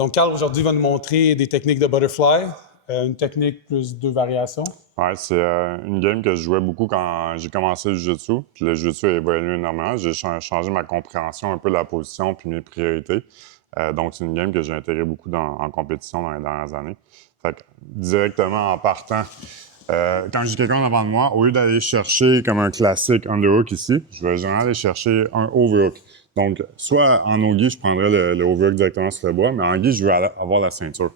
Donc, Carl, aujourd'hui, va nous montrer des techniques de butterfly, une technique plus deux variations. Ouais, c'est une game que je jouais beaucoup quand j'ai commencé le jiu-jitsu. Puis le jiu-jitsu a évolué énormément. J'ai changé ma compréhension un peu de la position puis mes priorités. Donc, c'est une game que j'ai intégrée beaucoup en compétition dans les dernières années. Fait que, directement en partant, quand j'ai quelqu'un devant de moi, au lieu d'aller chercher comme un classique underhook ici, je vais généralement aller chercher un overhook. Donc, soit en no-gi, je prendrais le overhook directement sur le bras, mais en gi, je veux avoir la ceinture.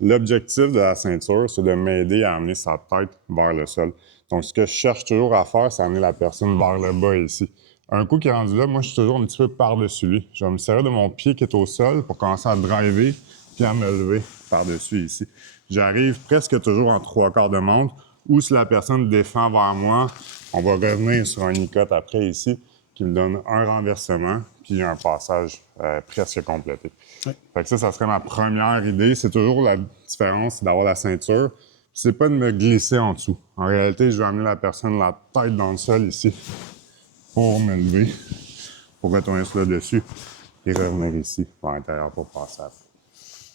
L'objectif de la ceinture, c'est de m'aider à amener sa tête vers le sol. Donc, ce que je cherche toujours à faire, c'est amener la personne vers le bas ici. Un coup qui est rendu là, moi, je suis toujours un petit peu par-dessus lui. Je vais me servir de mon pied qui est au sol pour commencer à driver puis à me lever par-dessus ici. J'arrive presque toujours en 3/4 de montre ou si la personne défend vers moi, on va revenir sur un nicote après ici qui me donne un renversement puis un passage presque complété. Oui. Fait que ça serait ma première idée. C'est toujours la différence, c'est d'avoir la ceinture. C'est pas de me glisser en dessous. En réalité, je vais amener la personne la tête dans le sol ici pour me lever, pour retourner sur le dessus et revenir ici vers l'intérieur pour passer à ça.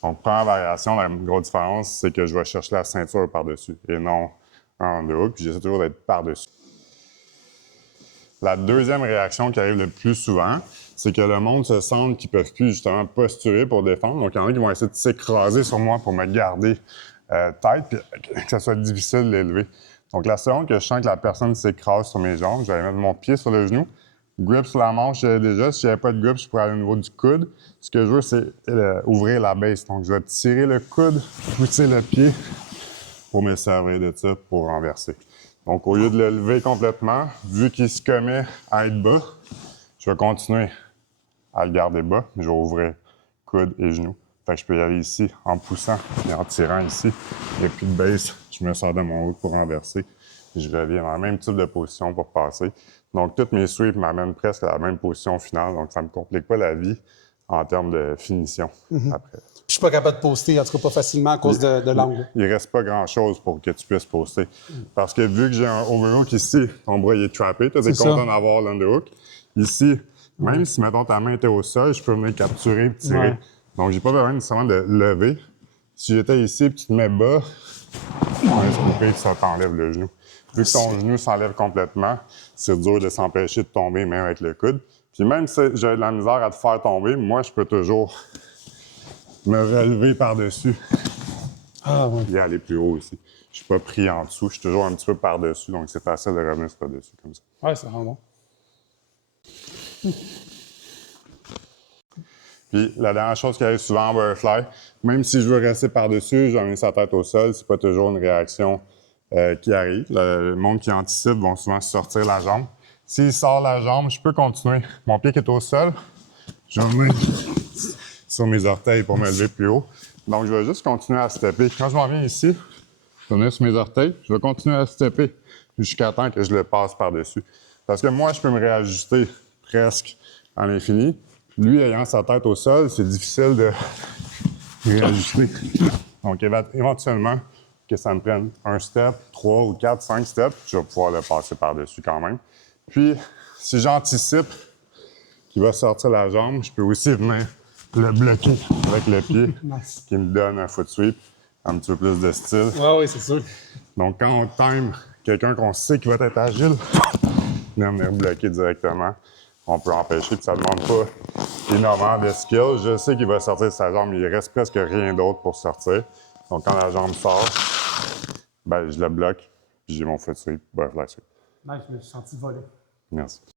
Donc, première variation, la grosse différence, c'est que je vais chercher la ceinture par-dessus et non un underhook, puis j'essaie toujours d'être par-dessus. La deuxième réaction qui arrive le plus souvent, c'est que le monde se sent qu'ils ne peuvent plus justement posturer pour défendre. Donc, il y en a qui vont essayer de s'écraser sur moi pour me garder tête, puis que ça soit difficile de l'élever. Donc, la seconde que je sens que la personne s'écrase sur mes jambes, je vais mettre mon pied sur le genou, grip sur la manche déjà. Si je n'avais pas de grip, je pourrais aller au niveau du coude. Ce que je veux, c'est ouvrir la base. Donc, je vais tirer le coude, pousser le pied pour me servir de ça pour renverser. Donc, au lieu de le lever complètement, vu qu'il se commet à être bas, je vais continuer à le garder bas, mais je vais ouvrir coude et genou. Fait que je peux y aller ici en poussant et en tirant ici. Il n'y a plus de base, je me sors de mon haut pour renverser. Et je reviens dans le même type de position pour passer. Donc, toutes mes sweeps m'amènent presque à la même position finale. Donc, ça ne me complique pas la vie en termes de finition après. Je suis pas capable de poster, en tout cas pas facilement à cause de l'angle. Il reste pas grand-chose pour que tu puisses poster. Parce que vu que j'ai un overhook ici, ton bras il est trappé, tu es content d'avoir l'underhook. Ici, même si, mettons, ta main était au sol, je peux venir capturer et tirer. Ouais. Donc, j'ai pas besoin nécessairement de lever. Si j'étais ici et tu te mets bas, on laisse couper et ça t'enlève le genou. Vu que ton genou s'enlève complètement, c'est dur de s'empêcher de tomber même avec le coude. Puis même si j'ai de la misère à te faire tomber, moi, je peux toujours me relever par-dessus et aller plus haut aussi. Je suis pas pris en dessous, je suis toujours un petit peu par-dessus, donc c'est facile de revenir sur le dessus comme ça. Ouais, c'est vraiment bon. Puis la dernière chose qui arrive souvent en butterfly, même si je veux rester par-dessus, j'ai mis sa tête au sol, c'est pas toujours une réaction qui arrive. Le monde qui anticipe vont souvent sortir la jambe. S'il sort la jambe, je peux continuer. Mon pied qui est au sol, je vais mettre sur mes orteils pour me lever plus haut. Donc, je vais juste continuer à stepper. Quand je m'en viens ici, je vais venir sur mes orteils, je vais continuer à stepper jusqu'à temps que je le passe par-dessus. Parce que moi, je peux me réajuster presque à l'infini. Lui, ayant sa tête au sol, c'est difficile de réajuster. Donc, éventuellement, que ça me prenne un step, 3 ou 4, 5 steps, je vais pouvoir le passer par-dessus quand même. Puis, si j'anticipe qu'il va sortir la jambe, je peux aussi venir le bloquer avec le pied, qui me donne un foot sweep, un petit peu plus de style. Oui, c'est sûr. Donc, quand on time quelqu'un qu'on sait qui va être agile, venir bloquer directement, on peut empêcher, puis ça ne demande pas énormément de skill. Je sais qu'il va sortir de sa jambe, il reste presque rien d'autre pour sortir. Donc, quand la jambe sort, ben, je le bloque, puis j'ai mon foot sweep, butterfly sweep. Nice, je me suis senti voler. Merci.